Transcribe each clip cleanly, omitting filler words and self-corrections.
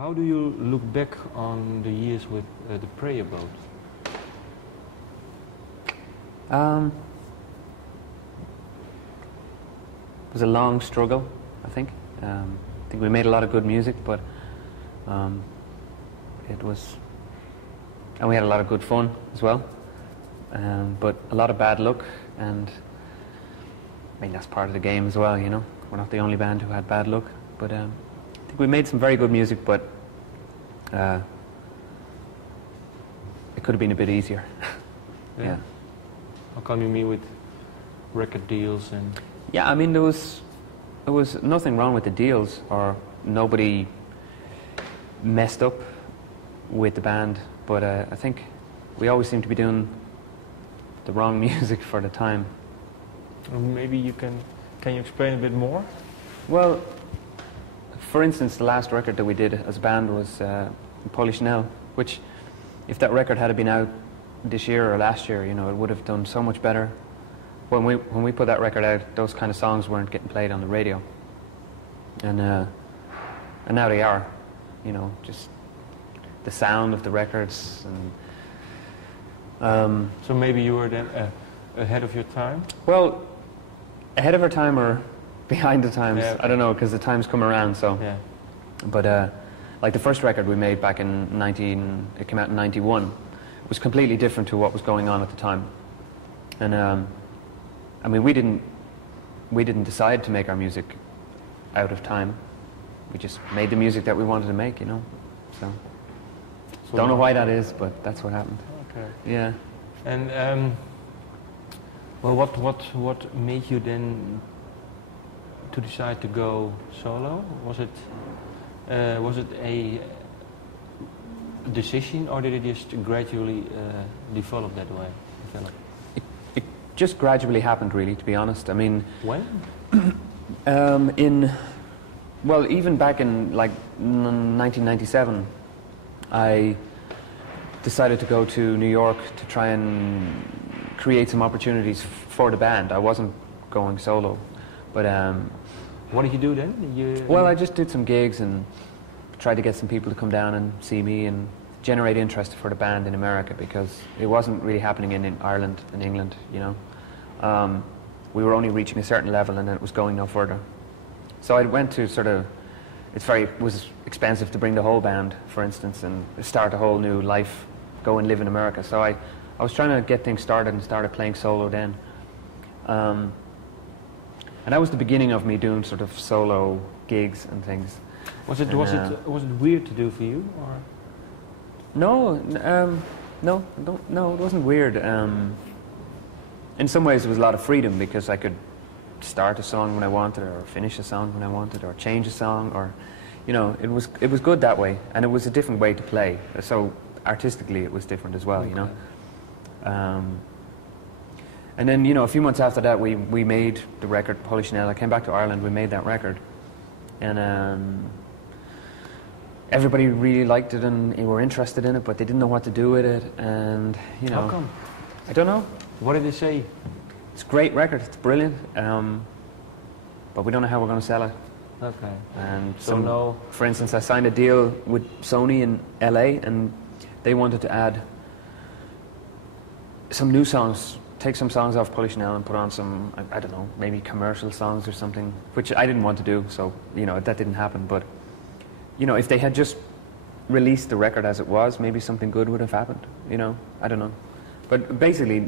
How do you look back on the years with the prayer boat? It was a long struggle, I think. I think we made a lot of good music, but it was, and we had a lot of good fun as well. But a lot of bad luck, and I mean that's part of the game as well. You know, we're not the only band who had bad luck. But I think we made some very good music, but it could have been a bit easier. Yeah. How come you mean with record deals and? Yeah, I mean there was nothing wrong with the deals, or nobody messed up with the band, but I think we always seem to be doing the wrong music for the time. Maybe you can you explain a bit more? Well, for instance, the last record that we did as a band was Polichinelle, which, if that record had been out this year or last year, you know, it would have done so much better. When we put that record out, those kind of songs weren't getting played on the radio, and now they are. You know, just the sound of the records, and so maybe you were then ahead of your time. Well, ahead of our time or behind the times, yeah, okay. I don't know, because the times come around. So, yeah. But like the first record we made back in it came out in '91, was completely different to what was going on at the time, and I mean we didn't decide to make our music out of time. We just made the music that we wanted to make, you know. So don't know why that is, but that's what happened. Okay. Yeah. And well, what made you then to decide to go solo? Was it a decision, or did it just gradually develop that way? It just gradually happened, really, to be honest. I mean, when? Well, even back in like 1997, I decided to go to New York to try and create some opportunities for the band. I wasn't going solo, but what did you do then? Well, I just did some gigs and tried to get some people to come down and see me and generate interest for the band in America, because it wasn't really happening in Ireland and England, you know. We were only reaching a certain level, and then it was going no further. So I went to sort of, it was expensive to bring the whole band, for instance, and start a whole new life, go and live in America. So I was trying to get things started and started playing solo then. And that was the beginning of me doing sort of solo gigs and things. Was it weird to do for you, or? No, it wasn't weird. In some ways, it was a lot of freedom, because I could start a song when I wanted, or finish a song when I wanted, or change a song, or, you know, it was good that way, and it was a different way to play. So artistically, it was different as well, okay. You know. And then, you know, a few months after that, we made the record Polichinelle. I came back to Ireland. We made that record, and everybody really liked it and were interested in it, but they didn't know what to do with it, and you know. How come? I don't know. What did they say? It's a great record. It's brilliant, but we don't know how we're going to sell it. Okay. And so for instance, I signed a deal with Sony in LA, and they wanted to add some new songs, take some songs off Polichinelle and put on some, I don't know, maybe commercial songs or something, which I didn't want to do. So, you know, that didn't happen. But, you know, if they had just released the record as it was, maybe something good would have happened. You know, I don't know. But basically,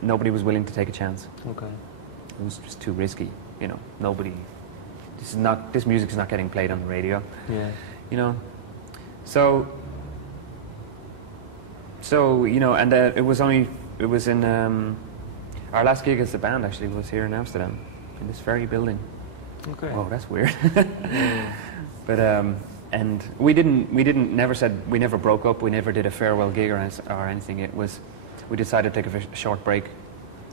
nobody was willing to take a chance. Okay. It was just too risky, you know. This music is not getting played on the radio. Yeah. You know. So you know, and it was in our last gig as a band actually was here in Amsterdam, in this very building. Okay. Oh, that's weird. But and we never broke up. We never did a farewell gig or anything. We decided to take a short break,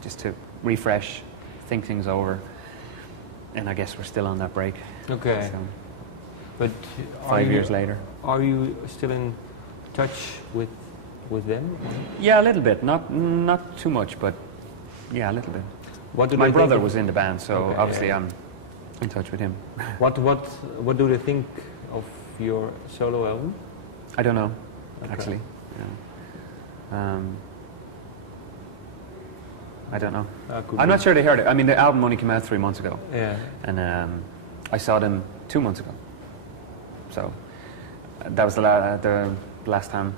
just to refresh, think things over, and I guess we're still on that break. Okay. So, but 5 years later. Are you still in touch with them? Yeah, a little bit. Not too much, but yeah, a little bit. My brother was in the band, so okay, obviously yeah. I'm in touch with him. What do they think of your solo album? I don't know, Okay. actually. Yeah. I don't know. I'm not sure they heard it. I mean, the album only came out 3 months ago. Yeah. And I saw them 2 months ago. So that was the last time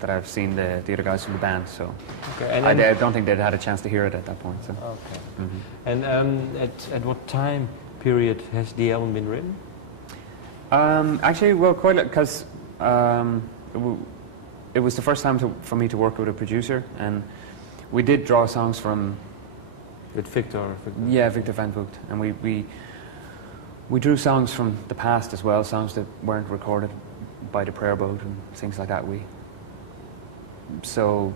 that I've seen the other guys from the band. So Okay. And I don't think they'd had a chance to hear it at that point. So. Okay. Mhm. And at what time period has the album been written? Actually, well, quite because it was the first time for me to work with a producer, and we did draw songs from. With Victor. Yeah, Victor Van Vogt, and we drew songs from the past as well, songs that weren't recorded by the Prayer Boat and things like that. So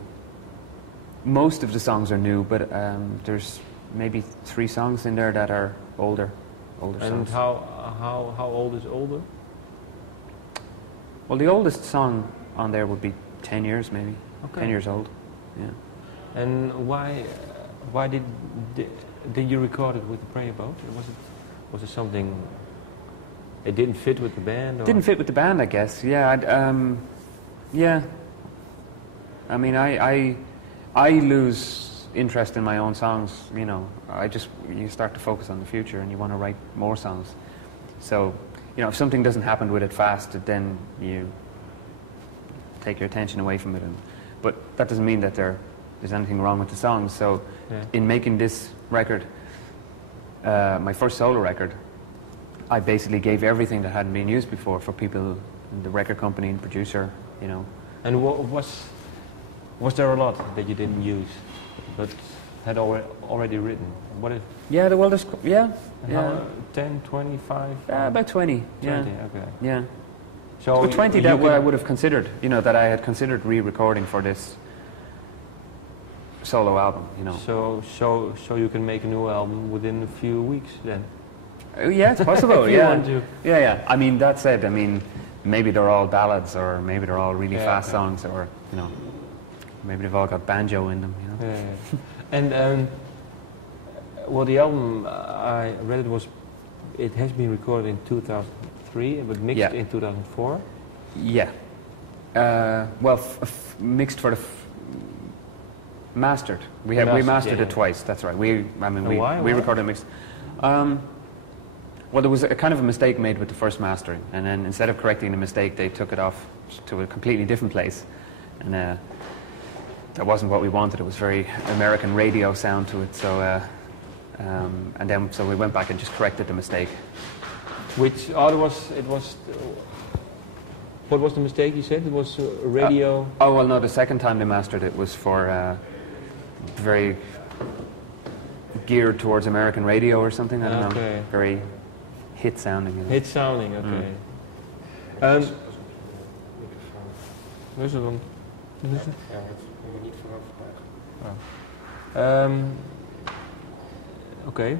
most of the songs are new, but there's maybe 3 songs in there that are older And songs. how old is older? Well, the oldest song on there would be 10 years, maybe. Okay. 10 years old. Yeah. And why did you record it with the Prayer Boat? Was it something? It didn't fit with the band. Or? Didn't fit with the band, I guess. Yeah. Yeah. I mean, I lose interest in my own songs. You know, you start to focus on the future, and you want to write more songs. So, you know, if something doesn't happen with it fast, then you take your attention away from it. But that doesn't mean that there's anything wrong with the songs. So, Yeah. in making this record, my first solo record, I basically gave everything that hadn't been used before for people in the record company and producer, you know. And was there a lot that you didn't use, but had already written? What if? Yeah, well, yeah. 10, 25? About 20. 20, Yeah. okay. Yeah. So But 20 you that could- I would have considered, you know, that I had considered re-recording for this solo album, you know. So you can make a new album within a few weeks then? Yeah, it's possible. If you yeah. want to. Yeah. I mean, that said, I mean, maybe they're all ballads, or maybe they're all really Yeah, fast okay. songs, or you know, maybe they've all got banjo in them, you know. Yeah. And well, the album I read it has been recorded in 2003, but mixed Yeah. in 2004. Yeah. Well, mixed for the mastered. We mastered yeah. it twice. That's right. We Why? recorded it mixed. Well, there was a kind of a mistake made with the first mastering, and then instead of correcting the mistake, they took it off to a completely different place, and that wasn't what we wanted. It was very American radio sound to it. So, and then so we went back and just corrected the mistake. Which it was. What was the mistake you said? It was radio. Oh well, no. The second time they mastered it was for very geared towards American radio or something. I don't know. Okay. Very hit sounding. You know. Hit sounding. Okay. Where's it on? Okay.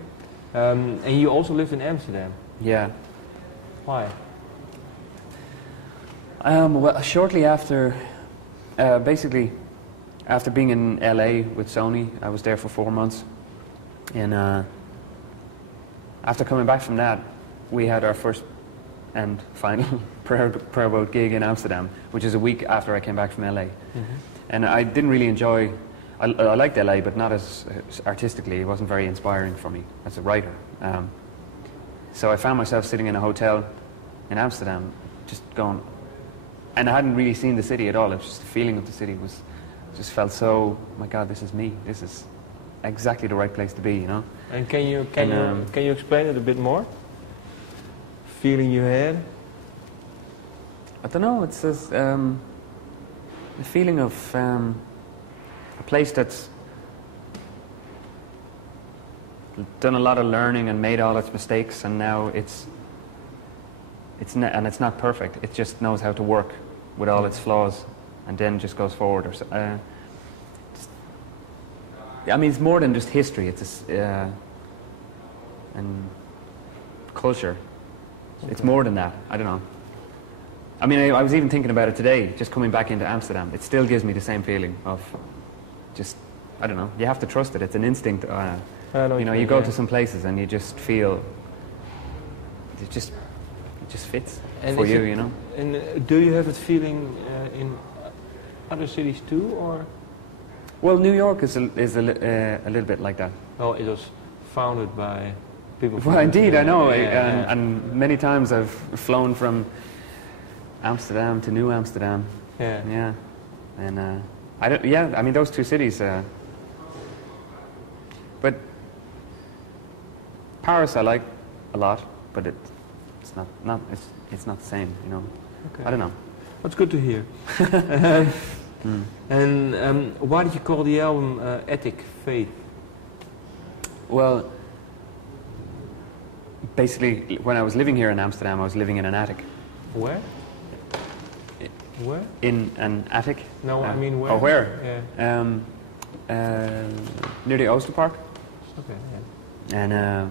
And you also live in Amsterdam. Yeah. Why? Well, shortly after, basically, after being in LA with Sony, I was there for 4 months, and after coming back from that, we had our first and final prayer boat gig in Amsterdam, which is a week after I came back from LA. Mm-hmm. And I didn't really enjoy. I liked LA, but not as artistically. It wasn't very inspiring for me as a writer. So I found myself sitting in a hotel in Amsterdam, just going. And I hadn't really seen the city at all. It was just the feeling of the city just felt so. Oh my God, this is me. This is exactly the right place to be, you know. And can you explain it a bit more? Feeling you had? I don't know. It's just, the feeling of a place that's done a lot of learning and made all its mistakes, and now it's not perfect. It just knows how to work with all its flaws, and then just goes forward. I mean, it's more than just history. It's and culture. It's more than that. I don't know. I mean, I was even thinking about it today, just coming back into Amsterdam. It still gives me the same feeling of just, I don't know, you have to trust it. It's an instinct. You know, you go to some places and you just feel, it just fits And for is you, it- you know. And do you have that feeling in other cities too, or? Well, New York is a little bit like that. Oh, it was founded by people from... Well, indeed, I know, yeah. and many times I've flown from Amsterdam to New Amsterdam. Yeah. Yeah, and I don't. Yeah, I mean those two cities. But Paris I like a lot, but it's not the same, you know. Okay. I don't know. That's good to hear. And why did you call the album Attic Faith? Well, basically, when I was living here in Amsterdam, I was living in an attic. Where? Where? In an attic. No, I mean where? Oh, where? Yeah. Near the Oosterpark. Okay, yeah. And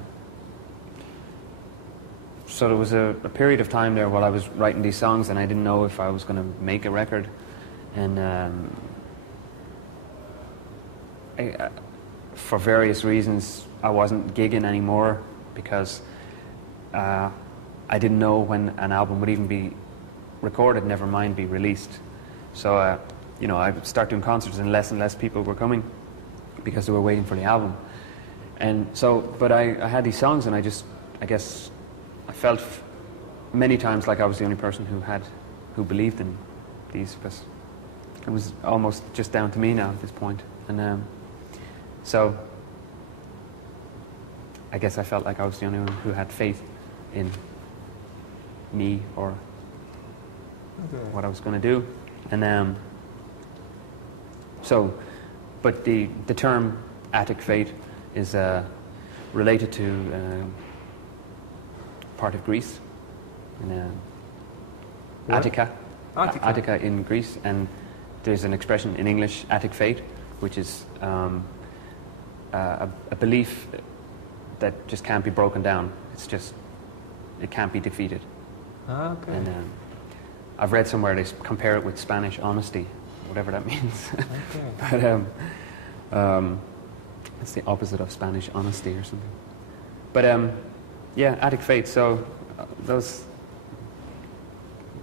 so there was a period of time there while I was writing these songs, and I didn't know if I was going to make a record. And for various reasons, I wasn't gigging anymore because I didn't know when an album would even be recorded, never mind be released. So, you know, I would start doing concerts and less people were coming because they were waiting for the album. And so, but I had these songs, and I guess I felt many times like I was the only person who believed in these, because it was almost just down to me now at this point. And so I guess I felt like I was the only one who had faith in me or what I was going to do. And so, but the term Attic Faith is related to part of Greece, in Attica. Attica in Greece, and there's an expression in English, Attic Faith, which is a belief that just can't be broken down. It's just, it can't be defeated. Okay. And I've read somewhere they compare it with Spanish honesty, whatever that means. Okay. But it's the opposite of Spanish honesty or something. But yeah, Attic Faith. So those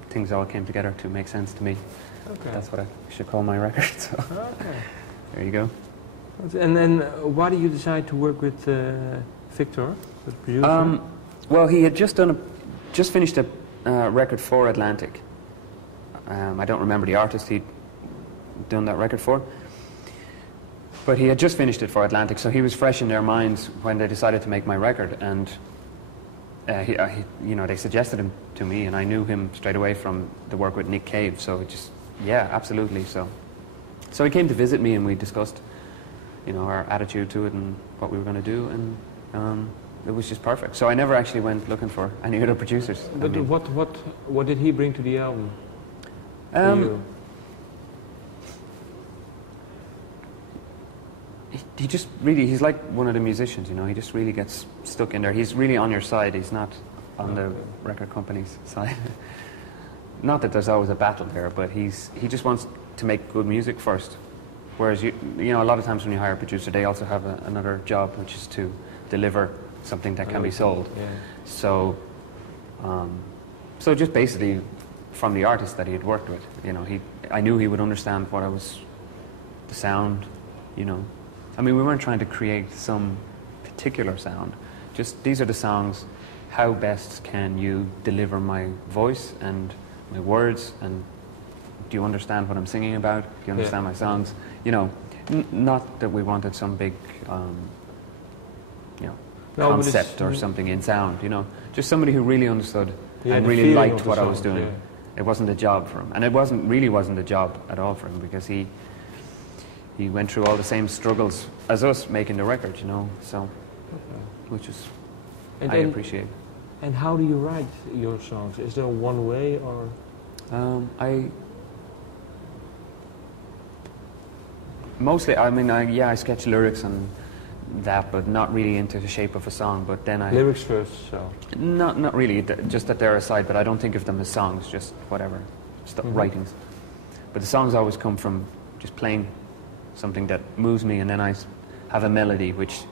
things all came together to make sense to me. Okay. That's what I should call my record. So Okay. there you go. And then why did you decide to work with Victor, the producer? Well, he had just finished a record for Atlantic. I don't remember the artist he'd done that record for, but he had just finished it for Atlantic, so he was fresh in their minds when they decided to make my record. And he, you know, they suggested him to me, and I knew him straight away from the work with Nick Cave. So it just, yeah, absolutely. So he came to visit me, and we discussed, you know, our attitude to it and what we were going to do, and it was just perfect. So I never actually went looking for any other producers. But I mean, what did he bring to the album? For you? he just really, he's like one of the musicians, you know, he just really gets stuck in there. He's really on your side, he's not on the record company's side. Not that there's always a battle there, but he just wants to make good music first. Whereas, you know, a lot of times when you hire a producer, they also have another job, which is to deliver something that can be sold. Yeah. So, so just basically from the artist that he had worked with, you know, I knew he would understand what the sound, you know. I mean, we weren't trying to create some particular sound. Just, these are the songs, how best can you deliver my voice and my words, and do you understand what I'm singing about? Do you understand my songs? You know, not that we wanted some big, you know, concept or something in sound, you know. Just somebody who really understood and really liked what I was doing. Yeah. It wasn't a job for him. And it really wasn't a job at all for him, because he went through all the same struggles as us making the record, you know, so, which is, I appreciate. And how do you write your songs? Is there one way, or? Mostly, I mean, I sketch lyrics and that, but not really into the shape of a song. But then lyrics first, so. Not really, just that they're aside. But I don't think of them as songs, just whatever, writings. But the songs always come from just playing something that moves me, and then I have a melody which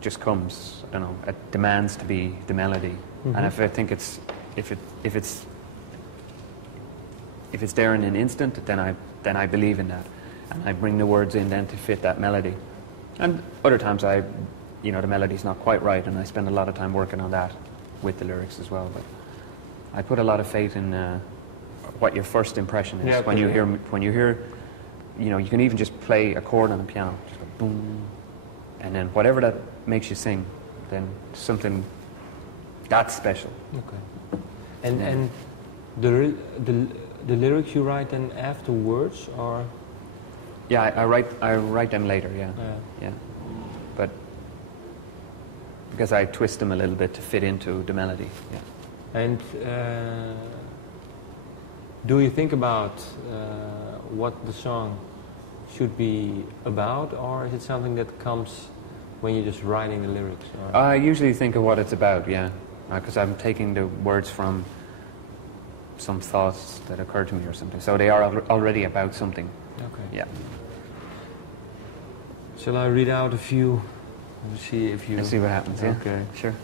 just comes. I don't know. It demands to be the melody, And if I think if it's there in an instant, then I believe in that, and I bring the words in then to fit that melody. And other times the melody's not quite right, and I spend a lot of time working on that with the lyrics as well. But I put a lot of faith in what your first impression is. Yeah, when you hear, you can even just play a chord on the piano, just go boom, and then whatever that makes you sing, then something that's special. Okay. And the lyrics you write then afterwards, or? Yeah, I write them later. Yeah. But because I twist them a little bit to fit into the melody. Yeah. And do you think about what the song should be about, or is it something that comes when you're just writing the lyrics? Or? I usually think of what it's about, yeah, because I'm taking the words from some thoughts that occur to me or something. So they are already about something. Okay. Yeah. Shall I read out a few? Let's see if you... Let's see what happens, yeah. Okay. Sure.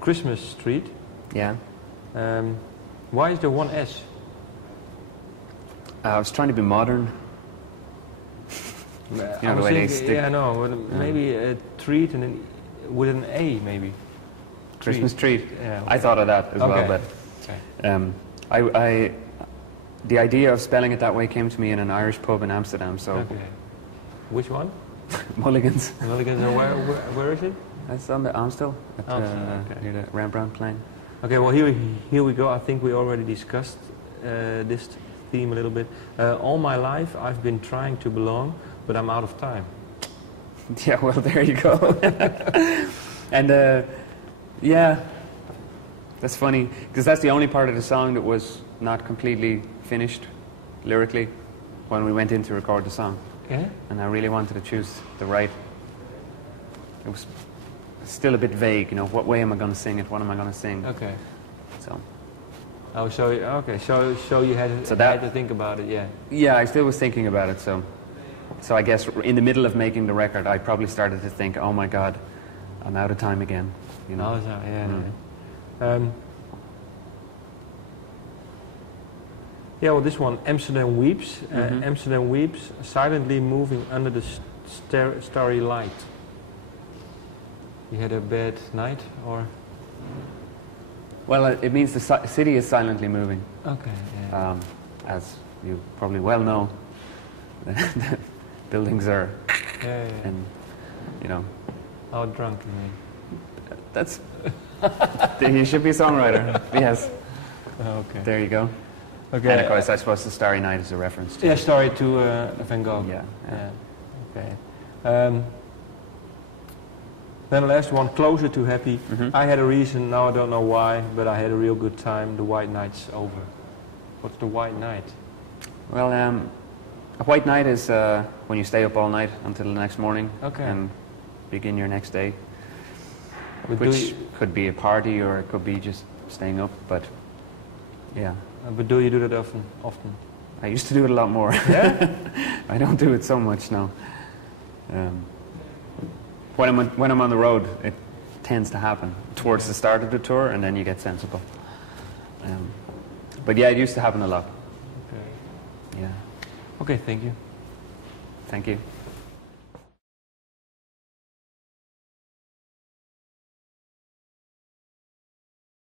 Christmas Street. Yeah. Why is there one S? I was trying to be modern. The way they stick. Yeah, no, maybe a treat and then with an A, maybe. Christmas treat. Yeah, okay. I thought of that as well, but the idea of spelling it that way came to me in an Irish pub in Amsterdam. So, okay. Which one? Mulligan's. Mulligan's. And where is it? It's on the Amstel, Okay. near the Rembrandt plane. Okay, well here we go. I think we already discussed this theme a little bit. All my life I've been trying to belong, but I'm out of time. Yeah, well, there you go. And yeah, that's funny, because that's the only part of the song that was not completely finished lyrically when we went in to record the song. Yeah? And I really wanted to choose the right... It was still a bit vague, what way am I going to sing it, what am I going to sing? Okay. So... Oh, so you had to think about it, yeah. Yeah, I still was thinking about it, so I guess in the middle of making the record, I probably started to think, oh my God, I'm out of time again, Oh, yeah. Mm. Yeah, well, this one, Amsterdam Weeps. Amsterdam weeps, silently moving under the starry light. You had a bad night, or? Well, it means the city is silently moving. Okay, yeah. As you probably well know, the buildings are, Yeah. and, How drunk you mean? That's, you should be a songwriter, yes. Okay. There you go. Okay. And of course, I suppose the Starry Night is a reference to... Yeah, story to Van Gogh. Yeah. Okay. Then the last one, Closer to Happy. I had a reason, now I don't know why, but I had a real good time. The white night's over. What's the white night? Well, a white night is when you stay up all night until the next morning and begin your next day. But which could be a party or it could be just staying up, but yeah. But do you do that often? I used to do it a lot more. Yeah? I don't do it so much now. When I'm on the road, it tends to happen towards the start of the tour, and then you get sensible. But yeah, it used to happen a lot. Okay. Yeah. Okay, thank you. Thank you.